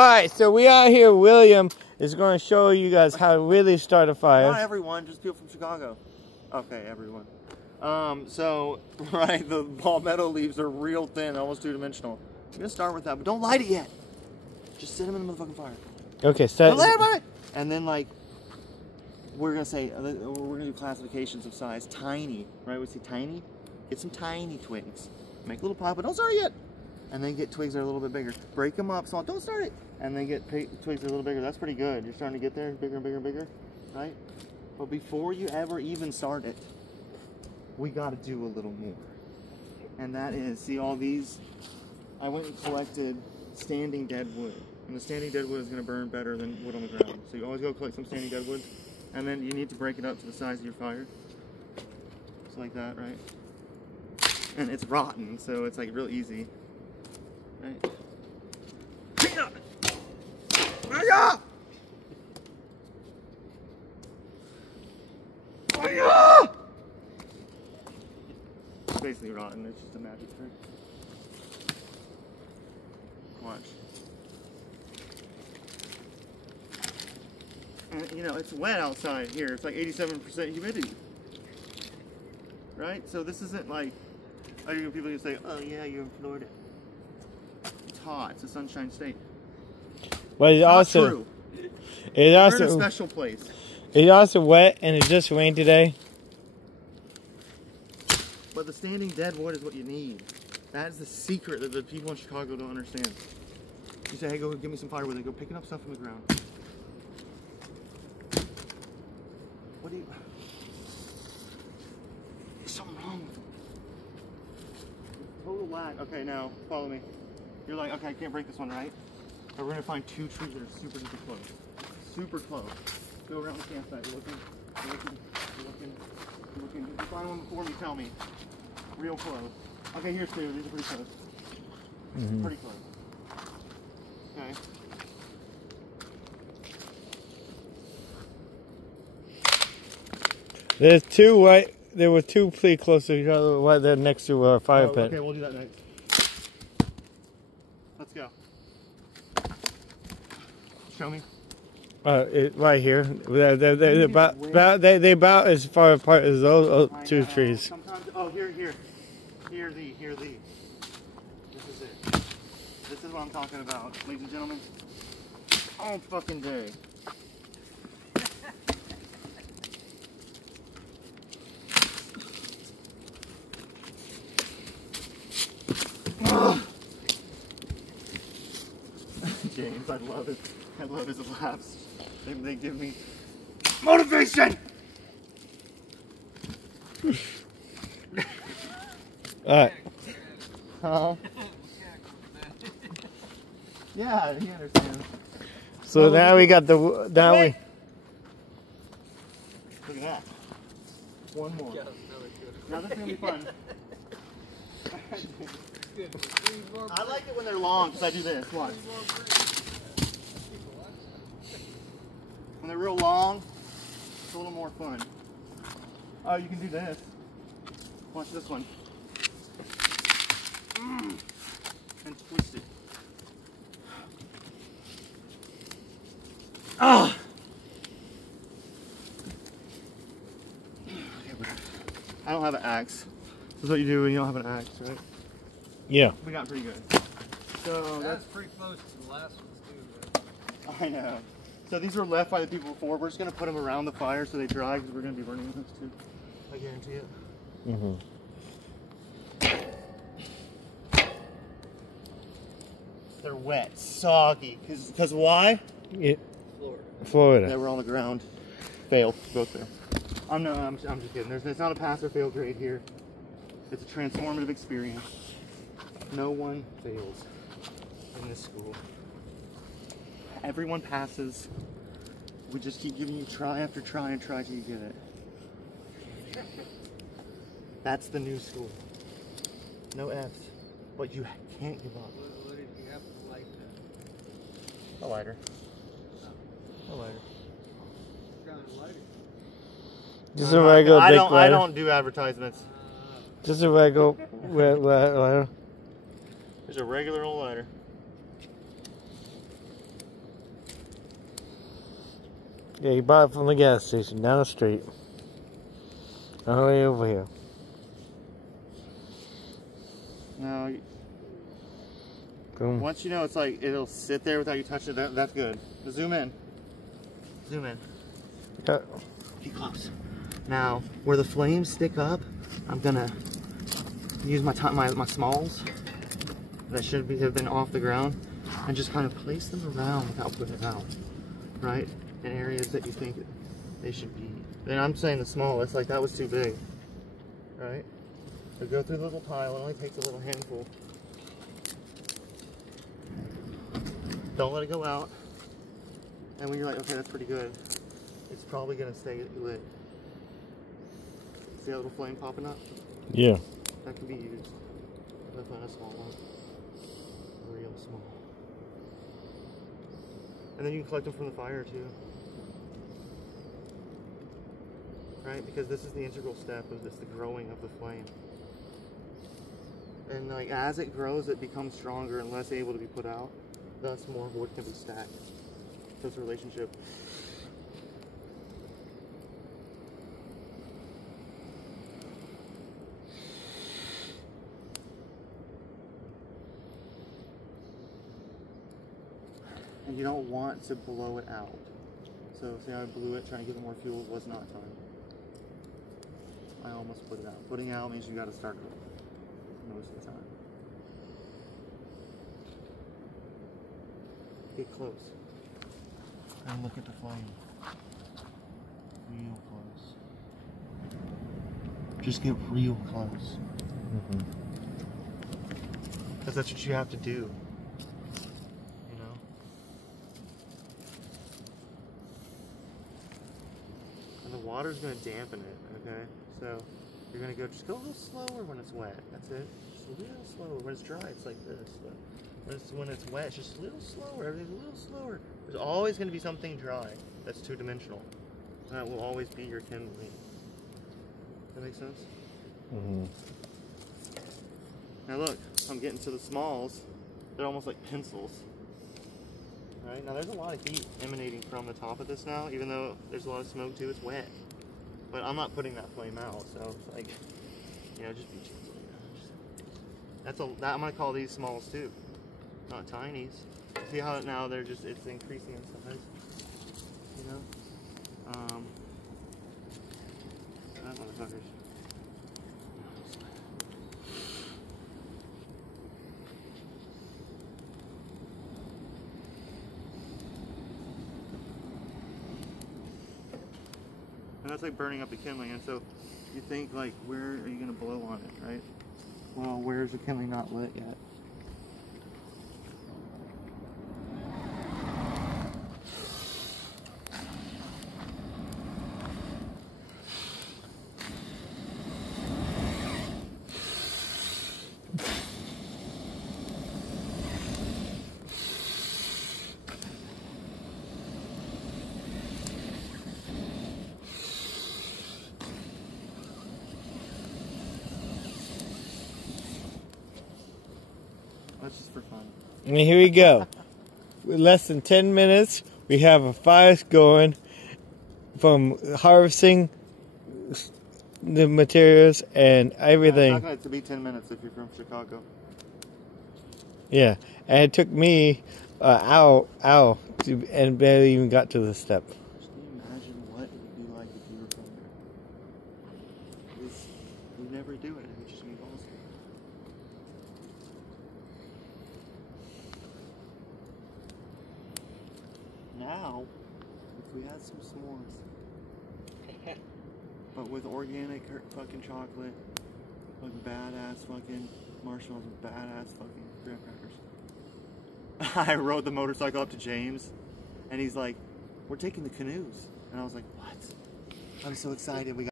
Alright, so we out here. William is going to show you guys how to really start a fire. Not everyone, just people from Chicago. Okay, everyone. Right, the palmetto leaves are real thin, almost two-dimensional. I'm going to start with that, but don't light it yet. Just set them in the motherfucking fire. Okay, set it. And then, like, we're going to say, we're going to do classifications of size. Tiny, right? We say tiny. Get some tiny twigs. Make a little pile, but don't start it yet. And then get twigs that are a little bit bigger. Break them up small. Don't start it. And then get twigs that are a little bigger. That's pretty good. You're starting to get there, bigger and bigger and bigger, right? But before you ever even start it, we got to do a little more. And that is, see all these? I went and collected standing dead wood. And the standing dead wood is going to burn better than wood on the ground. So you always go collect some standing dead wood. And then you need to break it up to the size of your fire. Just like that, right? And it's rotten, so it's like real easy. Right? It's basically rotten, it's just a magic trick. Watch. And you know, it's wet outside here. It's like 87% humidity. Right? So this isn't like, people can say, oh yeah, you're in Florida. It's hot, it's a sunshine state. But it's also true. It's also We're in a special place. It's also wet and it just rained today. But the standing dead wood is what you need. That is the secret that the people in Chicago don't understand. You say, hey, go give me some firewood. They go picking up stuff from the ground. What do you... There's something wrong with them. Total lag. Okay, now, follow me. You're like, okay, I can't break this one, right? But we're going to find two trees that are super, super close. Super close. Go around the campsite. You're looking, you're looking, you're looking, you're looking. If you find one before me, tell me. Real close. Okay, here's two. These are pretty close. Pretty close. Okay. There's two right. There were two pretty close to each other right there next to our fire pit. Okay, we'll do that next. Let's go. Show me. Right here. They're about as far apart as those two trees. Sometimes, oh, here thee. This is it. This is what I'm talking about, ladies and gentlemen. All fucking day. James, I love it. I love his laughs. They give me motivation! Alright. Oh. Yeah, he understands. So now we got the... Look at that. One more. Now this is going to be fun. I like it when they're long because I do this. Watch. When they're real long, it's a little more fun. Oh, you can do this. Watch this one. And twist it. Ah! I don't have an axe. This is what you do when you don't have an axe, right? Yeah. We got pretty good. So that's pretty close to the last ones too. I know. So these were left by the people before. We're just going to put them around the fire so they dry because we're going to be burning those too. I guarantee it. They're wet, soggy. Because why? Florida. They were on the ground. Failed. Both failed. I'm just kidding. It's not a pass or fail grade here. It's a transformative experience. No one fails in this school. Everyone passes. We just keep giving you try after try and try till you get it. That's the new school. No F's. But you can't give up. What did you have to light that? A lighter. A lighter. What kind of lighter? Just a regular big lighter. I don't do advertisements. Just a regular lighter. There's a regular old lighter. Yeah, he bought it from the gas station down the street. All the way over here. Now, Boom. once you know it's like it'll sit there without you touching it, that's good. Zoom in. Zoom in. Yeah. Get close. Now, where the flames stick up, I'm gonna use my smalls that should have been off the ground and just kind of place them around without putting it out, right? In areas that you think they should be. And I'm saying the small, it's like that was too big, right? So go through the little pile, it only takes a little handful. Don't let it go out. And when you're like, okay, that's pretty good, it's probably gonna stay lit. See that little flame popping up? Yeah. That can be used. If I find a small one. Real small. And then you can collect them from the fire too. Right? Because this is the integral step of this, the growing of the flame. And like as it grows, it becomes stronger and less able to be put out. Thus more wood can be stacked. So it's a relationship. And you don't want to blow it out. So see how I blew it, trying to give it more fuel, was not time. I almost put it out. Putting it out means you gotta start it most of the time. Get close. And look at the flame. Real close. Just get real close. Because that's what you have to do. And the water's going to dampen it, okay? So you're going to just go a little slower when it's wet. That's it. Just a little slower. When it's dry, it's like this. But when it's wet, it's just a little slower. Everything's a little slower. There's always going to be something dry that's two-dimensional. And that will always be your kindling. That make sense? Mm-hmm. Now look, I'm getting to the smalls. They're almost like pencils. Right? Now there's a lot of heat emanating from the top of this now, even though there's a lot of smoke too, it's wet. But I'm not putting that flame out, so it's like, you know, just be gentle. I'm gonna call these smalls too, not tinies. See how now they're just, it's increasing in size, you know? That motherfuckers. And that's like burning up the kindling, and so you think like, where are you gonna blow on it, right? Well, where's the kindling not lit yet? That's just for fun. And here we go. With less than 10 minutes, we have a fire going from harvesting the materials and everything. It's not going to be 10 minutes if you're from Chicago. Yeah, and it took me hour and barely even got to the step. Can you imagine what it would be like if you were from there? You never do it. It would just be awesome. Now, if we had some s'mores, but with organic fucking chocolate, like badass fucking marshmallows and badass fucking graham crackers. I rode the motorcycle up to James, and he's like, "We're taking the canoes," and I was like, "What?" I'm so excited. We got